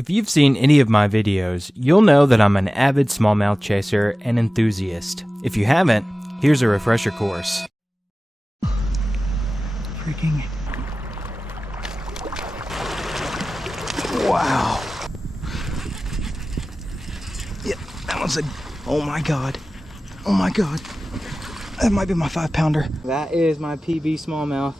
If you've seen any of my videos, you'll know that I'm an avid smallmouth chaser and enthusiast. If you haven't, here's a refresher course. Freaking... Wow. Yeah, that one's a... Oh my god. Oh my god. That might be my 5-pounder. That is my PB smallmouth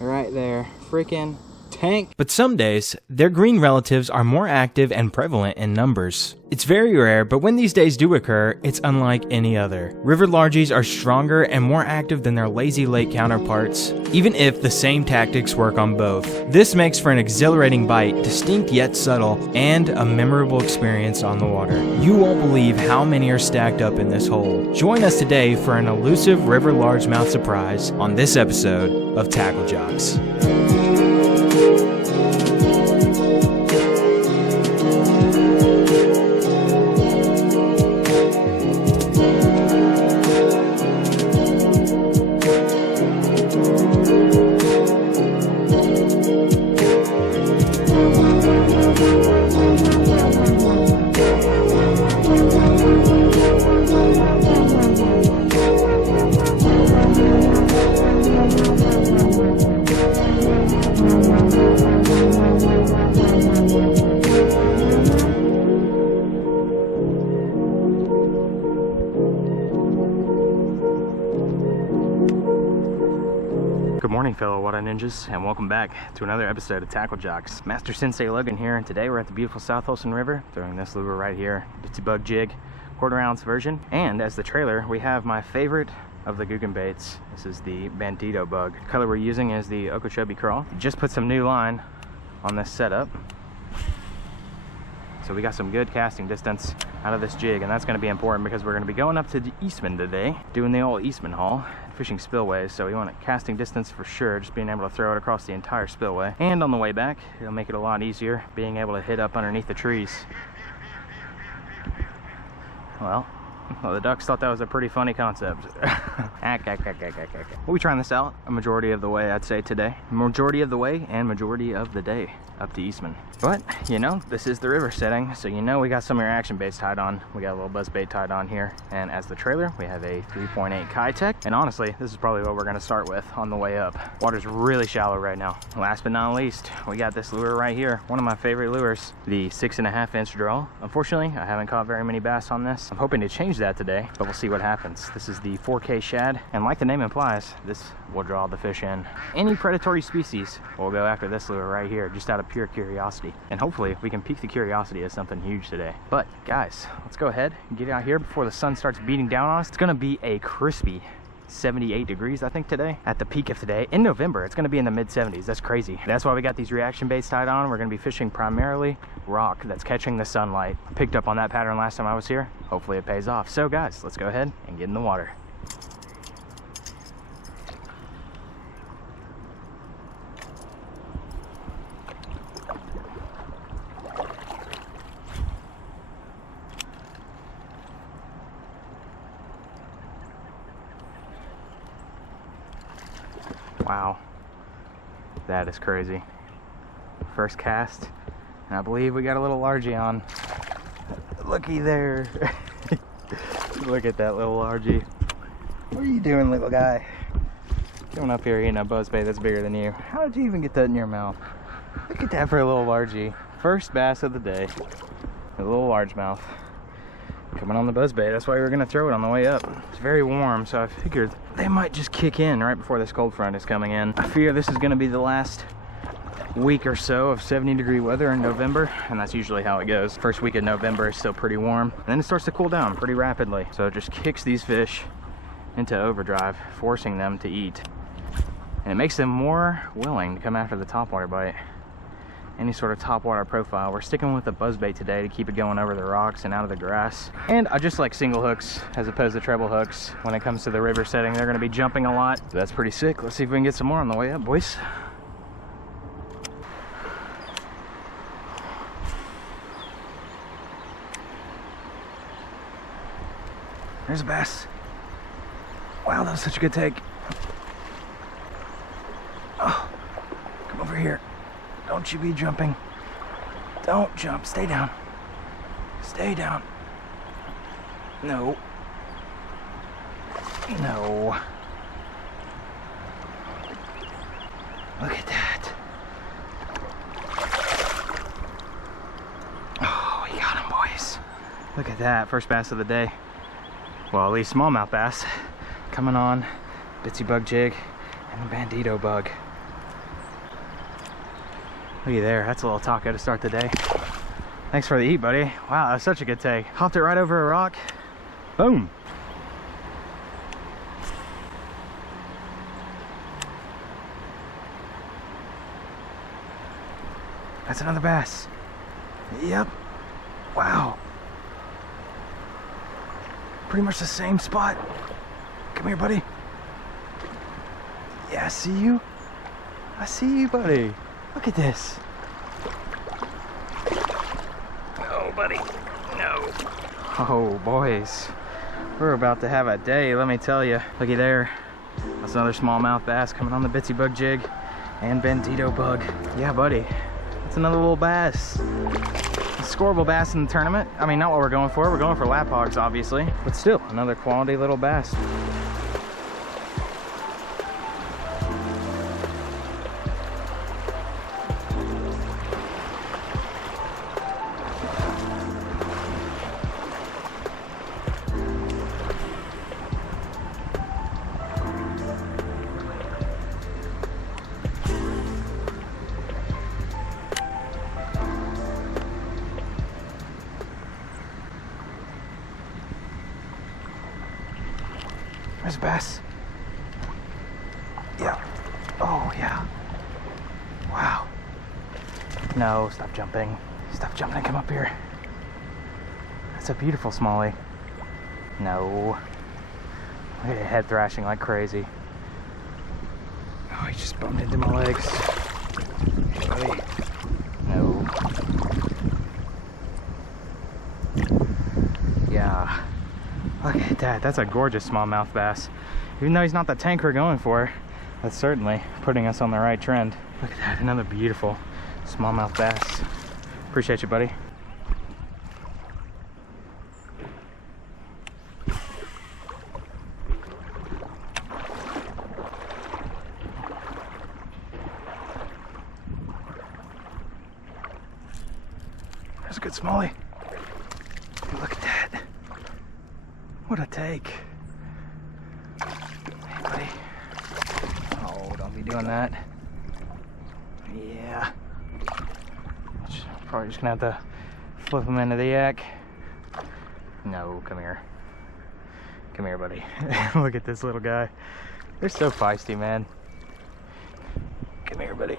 right there. Freaking tank. But some days, their green relatives are more active and prevalent in numbers. It's very rare, but when these days do occur, it's unlike any other. River Largies are stronger and more active than their lazy lake counterparts, even if the same tactics work on both. This makes for an exhilarating bite, distinct yet subtle, and a memorable experience on the water. You won't believe how many are stacked up in this hole. Join us today for an elusive river largemouth surprise on this episode of TackleJox. Good morning, fellow water ninjas, and welcome back to another episode of TackleJox. Master Sensei Logan here, and today we're at the beautiful South Holston River, throwing this lure right here, the bug jig, 1/4 ounce version. And as the trailer, we have my favorite of the Googan baits. This is the Bandito bug. The color we're using is the Okeechobee Crawl. Just put some new line on this setup, so we got some good casting distance out of this jig, and that's going to be important because we're going to be going up to the Eastman today, doing the old Eastman haul, fishing spillways. So we want a casting distance for sure, just being able to throw it across the entire spillway. And on the way back, it'll make it a lot easier being able to hit up underneath the trees. Well, the ducks thought that was a pretty funny concept. We'll be trying this out a majority of the way, I'd say, today. Majority of the way and majority of the day up to Eastman. But, you know, this is the river setting, so you know we got some reaction baits tied on. We got a little buzz bait tied on here. And as the trailer, we have a 3.8 Kitech. And honestly, this is probably what we're gonna start with on the way up. Water's really shallow right now. Last but not least, we got this lure right here. One of my favorite lures, the 6.5 inch draw. Unfortunately, I haven't caught very many bass on this. I'm hoping to change that today, but we'll see what happens. This is the 4K shad, and like the name implies, this will draw the fish in. Any predatory species will go after this lure right here, just out of pure curiosity. And hopefully we can pique the curiosity of something huge today. But guys, let's go ahead and get out here before the sun starts beating down on us. It's gonna be a crispy 78 degrees, I think, today. At the peak of today, in November, it's gonna be in the mid-70s. That's crazy. That's why we got these reaction baits tied on. We're gonna be fishing primarily rock that's catching the sunlight. Picked up on that pattern last time I was here. Hopefully it pays off. So guys, let's go ahead and get in the water. Wow, that is crazy. First cast, and I believe we got a little largie on. Looky there. Look at that little largie. What are you doing, little guy? Coming up here eating a buzzbait that's bigger than you. How did you even get that in your mouth? Look at that for a little largie. First bass of the day. A little largemouth. Coming on the buzzbait. That's why we were gonna throw it on the way up. It's very warm, so I figured they might just kick in right before this cold front is coming in. I fear this is gonna be the last week or so of 70-degree weather in November, and that's usually how it goes. First week of November is still pretty warm, and then it starts to cool down pretty rapidly. So it just kicks these fish into overdrive, forcing them to eat. And it makes them more willing to come after the topwater bite. Any sort of topwater profile. We're sticking with the buzzbait today to keep it going over the rocks and out of the grass. And I just like single hooks as opposed to treble hooks. When it comes to the river setting, they're gonna be jumping a lot. So that's pretty sick. Let's see if we can get some more on the way up, boys. There's a bass. Wow, that was such a good take. Oh, come over here. Don't you be jumping. Don't jump. Stay down. Stay down. No. No. Look at that. Oh, we got him, boys. Look at that. First bass of the day. Well, at least smallmouth bass. Coming on. Bitsy bug jig and a bandito bug. Looky there. That's a little taco to start the day. Thanks for the eat, buddy. Wow, that was such a good take. Hopped it right over a rock. Boom. That's another bass. Yep. Wow. Pretty much the same spot. Come here, buddy. Yeah, I see you. I see you, buddy. Look at this. Oh, buddy. No. Oh, boys. We're about to have a day, let me tell you. Looky there. That's another smallmouth bass coming on the bitsy bug jig and bandito bug. Yeah, buddy. That's another little bass. A scoreable bass in the tournament. I mean, not what we're going for. We're going for lap hogs, obviously. But still, another quality little bass. There's a bass. Yeah. Oh, yeah. Wow. No, stop jumping. Stop jumping and come up here. That's a beautiful smallie. No. Look at it head thrashing like crazy. Oh, he just bumped into my legs. Buddy. No. Yeah. Look at that. That's a gorgeous smallmouth bass. Even though he's not the tank we're going for, that's certainly putting us on the right trend. Look at that. Another beautiful smallmouth bass. Appreciate you, buddy. There's a good smallie. Look at that. What a take. Hey, buddy. Oh, don't be doing that. Yeah. Probably just gonna have to flip him into the yak. No, come here. Come here, buddy. Look at this little guy. They're so feisty, man. Come here, buddy.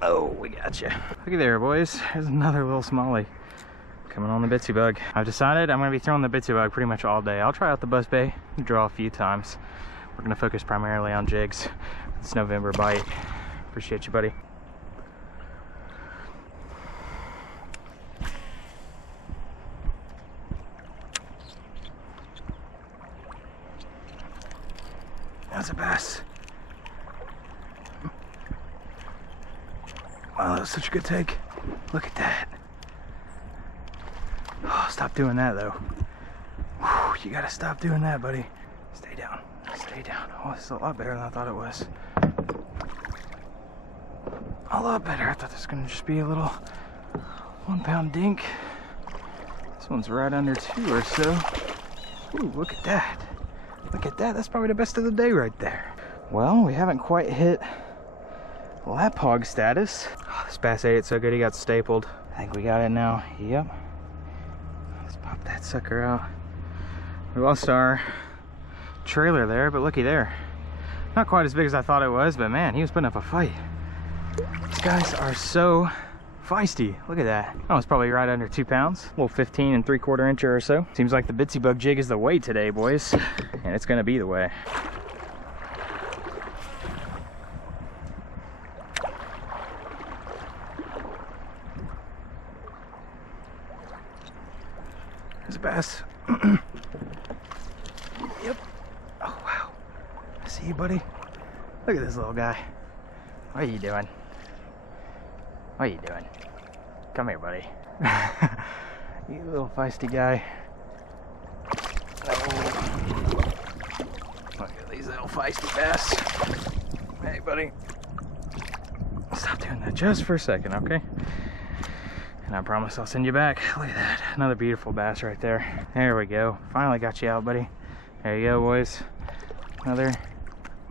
Oh, we got you. Looky there, boys. There's another little smallie coming on the bitsy bug. I've decided I'm going to be throwing the bitsy bug pretty much all day. I'll try out the buzz bait and draw a few times. We're going to focus primarily on jigs this November bite. Appreciate you, buddy. That's a bass. Wow, that was such a good take. Look at that. Oh, stop doing that though. Whew, you gotta stop doing that, buddy. Stay down. Stay down. Oh, this is a lot better than I thought it was. A lot better. I thought this was gonna just be a little 1 pound dink. This one's right under 2 or so. Ooh, look at that. Look at that. That's probably the best of the day right there. Well, we haven't quite hit lap hog status. Oh, this bass ate it so good he got stapled. I think we got it now. Yep. Let's pop that sucker out. We lost our trailer there, but looky there. Not quite as big as I thought it was, but man, he was putting up a fight. These guys are so feisty. Look at that. Oh, it's probably right under 2 pounds. A little 15 3/4 incher or so. Seems like the bitsy bug jig is the way today, boys. And it's gonna be the way. There's a bass. Yep. Oh, wow. I see you, buddy. Look at this little guy. What are you doing? What are you doing? Come here, buddy. You little feisty guy. Oh. Look at these little feisty bass. Hey, buddy. Stop doing that just for a second, okay? And I promise I'll send you back. Look at that. Another beautiful bass right there. There we go. Finally got you out, buddy. There you go, boys. Another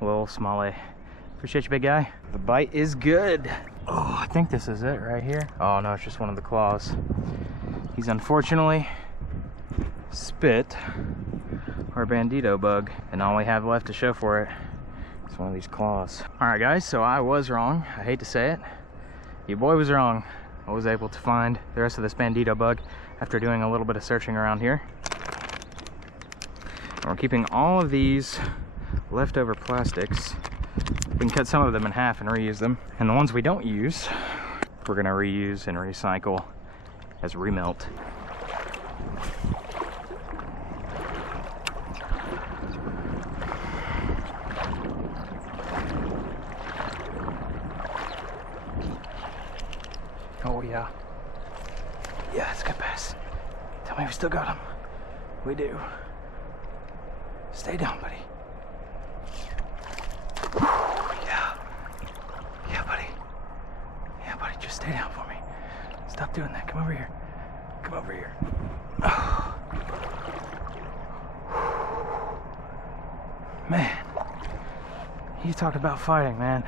little smallie. Appreciate you, big guy. The bite is good. Oh, I think this is it right here. Oh no, it's just one of the claws. He's unfortunately spit our Bandito bug, and all we have left to show for it is one of these claws. All right, guys, so I was wrong. I hate to say it. Your boy was wrong. I was able to find the rest of this Bandito bug after doing a little bit of searching around here. And we're keeping all of these leftover plastics. We can cut some of them in half and reuse them. And the ones we don't use, we're gonna reuse and recycle as remelt. Oh yeah. Yeah, that's a good pass. Tell me we still got him. We do. Stay down, buddy. Just stay down for me. Stop doing that. Come over here. Come over here. Oh. Man, you talk about fighting, man.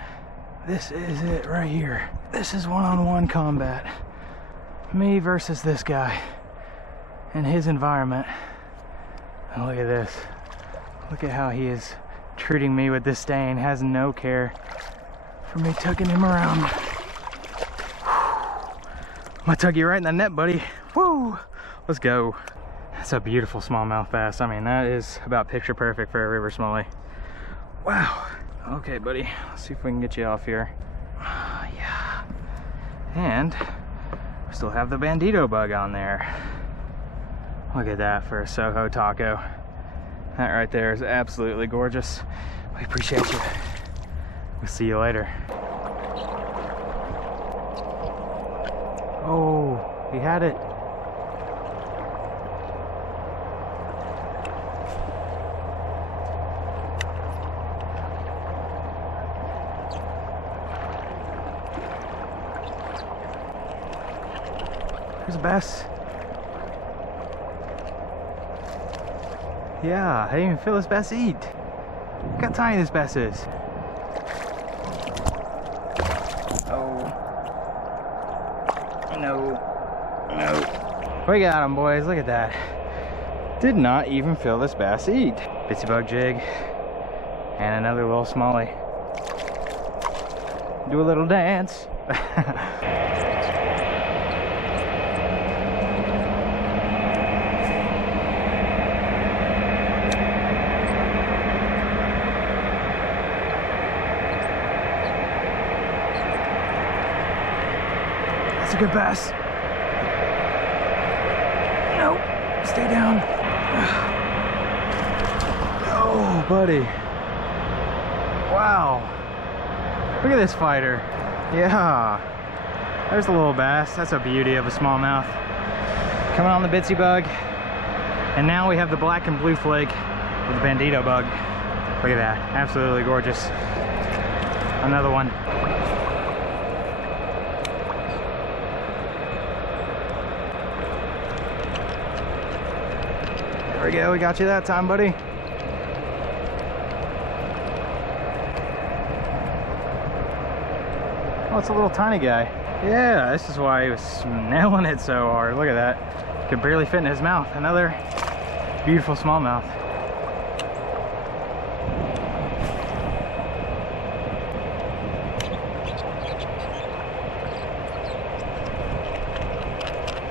This is it right here. This is one-on-one combat. Me versus this guy and his environment. And look at this. Look at how he is treating me with disdain. Has no care for me tugging him around. I'm gonna tug you right in the net, buddy. Woo! Let's go. That's a beautiful smallmouth bass. I mean, that is about picture perfect for a river smallie. Wow. Okay, buddy. Let's see if we can get you off here. Yeah. And we still have the Bandito bug on there. Look at that for a Soho taco. That right there is absolutely gorgeous. We appreciate you. We'll see you later. Oh, he had it. There's a bass. Yeah, I didn't even feel this bass eat. Look how tiny this bass is. No. We got him, boys. Look at that. Did not even feel this bass eat. Bitsy bug jig. And another little smallie. Do a little dance. That's a good bass. No, stay down. Oh, buddy. Wow. Look at this fighter. Yeah. There's the little bass. That's a beauty of a smallmouth. Coming on the bitsy bug. And now we have the black and blue flake with the Bandito bug. Look at that. Absolutely gorgeous. Another one. There we go, we got you that time, buddy. Oh, it's a little tiny guy. Yeah, this is why he was nailing it so hard. Look at that. Could barely fit in his mouth. Another beautiful smallmouth.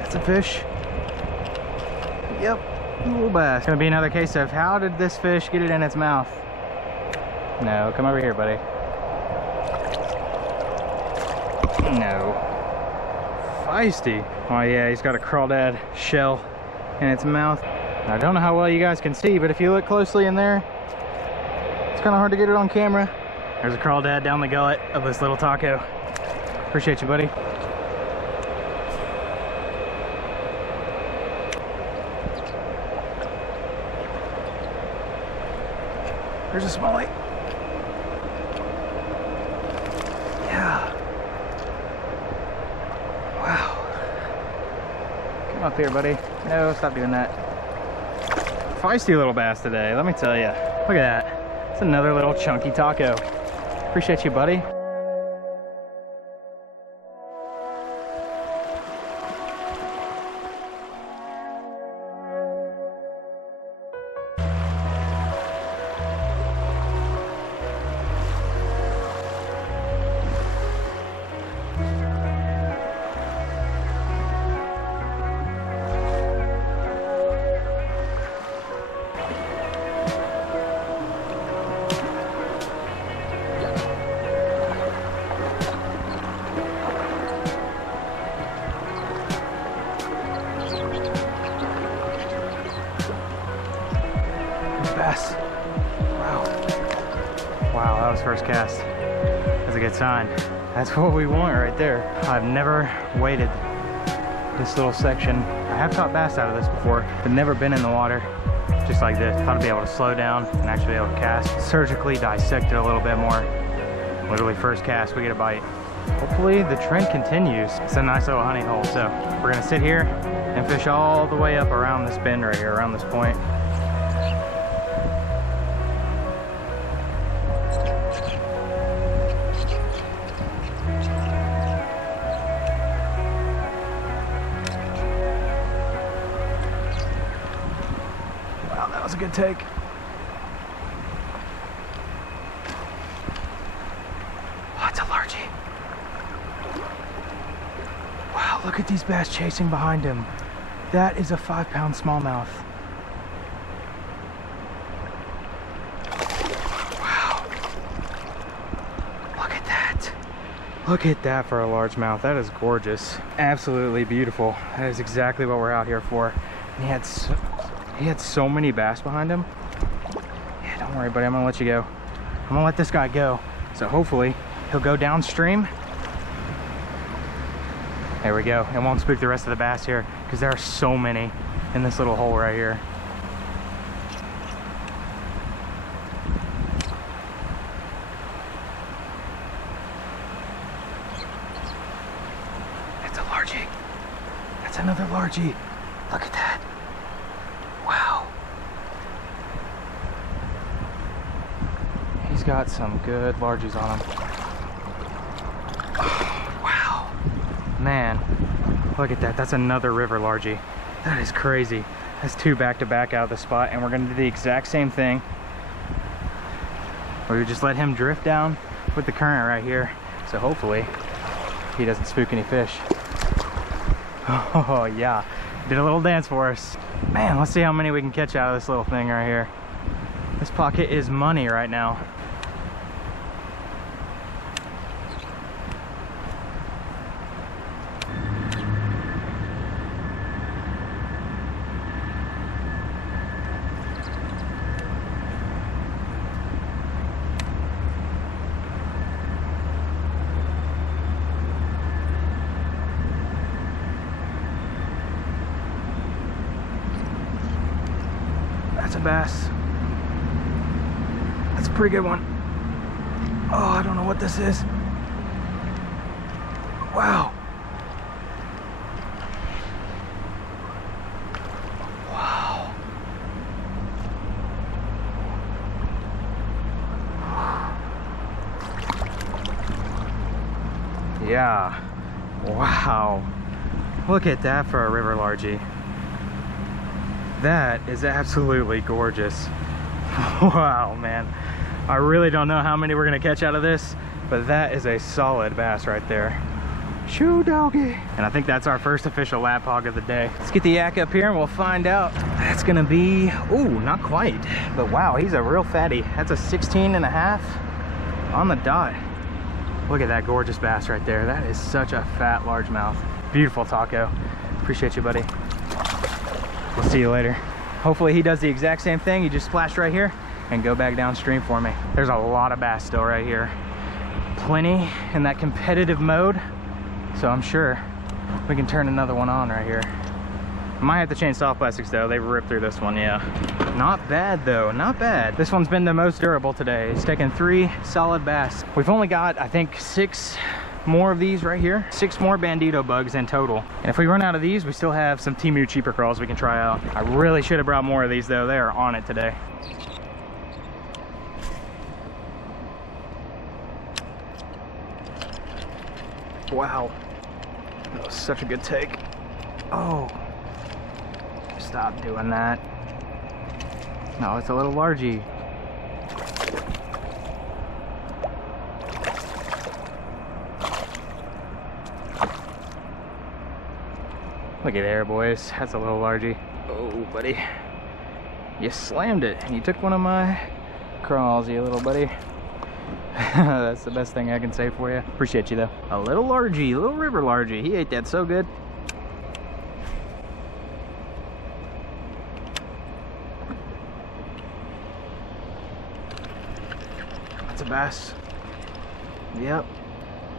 That's a fish. Yep. Little bass. It's gonna be another case of how did this fish get it in its mouth? No, come over here, buddy. No. Feisty. Oh yeah, he's got a crawdad shell in its mouth. I don't know how well you guys can see, but if you look closely in there, it's kind of hard to get it on camera. There's a crawdad down the gullet of this little taco. Appreciate you, buddy. There's a smallie. Yeah. Wow. Come up here, buddy. No, stop doing that. Feisty little bass today, let me tell you. Look at that. It's another little chunky taco. Appreciate you, buddy. Bass. Wow. Wow, that was first cast. That's a good sign. That's what we want right there. I've never waded this little section. I have caught bass out of this before, but never been in the water just like this. Thought I'd be able to slow down and actually be able to cast. Surgically dissect it a little bit more. Literally first cast, we get a bite. Hopefully the trend continues. It's a nice little honey hole. So we're gonna sit here and fish all the way up around this bend right here, around this point. That was a good take. Oh, it's a largie. Wow, look at these bass chasing behind him. That is a 5-pound smallmouth. Wow. Look at that. Look at that for a largemouth. That is gorgeous. Absolutely beautiful. That is exactly what we're out here for. And he had so many bass behind him. Yeah, don't worry, buddy. I'm gonna let you go. I'm gonna let this guy go. So hopefully he'll go downstream. There we go. It won't spook the rest of the bass here because there are so many in this little hole right here. That's a largie. That's another largie. Look at that. Wow. He's got some good largies on him. Oh, wow. Man, look at that. That's another river largie. That is crazy. That's two back to back out of the spot, and we're gonna do the exact same thing. We just let him drift down with the current right here. So hopefully he doesn't spook any fish. Oh yeah, did a little dance for us. Man, let's see how many we can catch out of this little thing right here. This pocket is money right now. That's a bass. That's a pretty good one. Oh, I don't know what this is. Wow. Wow. Yeah. Wow. Look at that for a river largie. That is absolutely gorgeous. Wow, man. I really don't know how many we're gonna catch out of this, but that is a solid bass right there. Shoo doggy. And I think that's our first official lap hog of the day. Let's get the yak up here and we'll find out. That's gonna be, ooh, not quite, but wow, he's a real fatty. That's a 16.5 on the dot. Look at that gorgeous bass right there. That is such a fat largemouth. Beautiful taco. Appreciate you, buddy. We'll see you later. Hopefully he does the exact same thing. He just splashed right here and go back downstream for me. There's a lot of bass still right here. Plenty in that competitive mode. So I'm sure we can turn another one on right here. Might have to change soft plastics though. They've ripped through this one, yeah. Not bad though, not bad. This one's been the most durable today. It's taken 3 solid bass. We've only got, I think, 6 more of these right here. 6 more Bandito bugs in total. And if we run out of these, we still have some Temu cheaper crawls we can try out. I really should have brought more of these though. They are on it today. Wow, that was such a good take. Oh, stop doing that. No, it's a little largie. Looky there, boys. That's a little largie. Oh, buddy. You slammed it and you took one of my crawls, you little buddy. That's the best thing I can say for you. Appreciate you though. A little largie, little river largie. He ate that so good. That's a bass. Yep.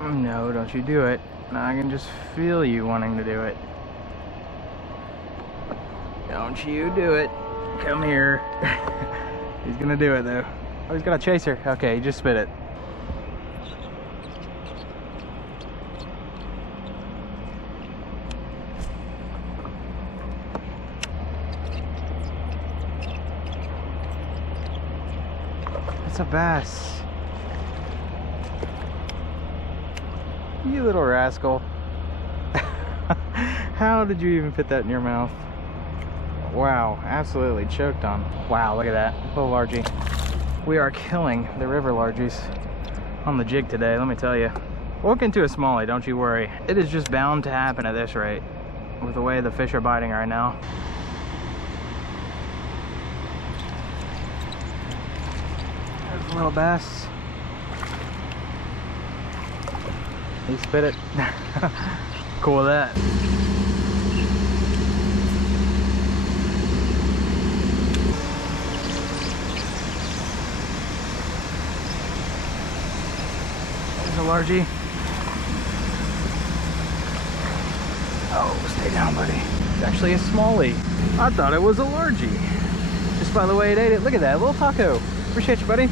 No, don't you do it. I can just feel you wanting to do it. Don't you do it. Come here. He's gonna do it though. Oh, he's got a chaser. Okay, he just spit it. It's a bass. You little rascal. How did you even fit that in your mouth? Wow, absolutely choked on. Wow, look at that. Little largie. We are killing the river largies on the jig today, let me tell you. We'll look into a smallie, don't you worry. It is just bound to happen at this rate with the way the fish are biting right now. There's a little bass. He spit it. Cool with that. Largie. Oh, stay down, buddy. It's actually a smallie. I thought it was a largie. Just by the way it ate it. Look at that, a little taco. Appreciate you, buddy.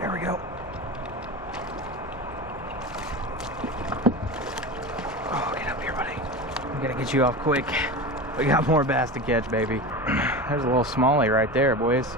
There we go. Oh, get up here, buddy. I'm gonna get you off quick. We got more bass to catch, baby. There's a little smallie right there, boys.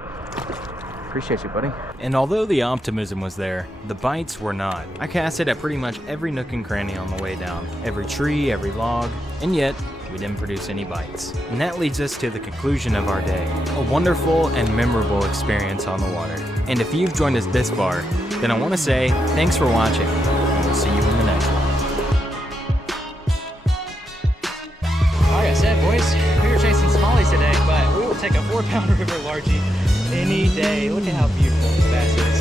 Appreciate you, buddy. And although the optimism was there, the bites were not. I casted at pretty much every nook and cranny on the way down. Every tree, every log, and yet we didn't produce any bites. And that leads us to the conclusion of our day. A wonderful and memorable experience on the water. And if you've joined us this far, then I want to say thanks for watching, and we'll see you in the next one. Like I said, boys, we were chasing smallies today, but we will take a 4-pounder river largie any day. Look at how beautiful this bass is.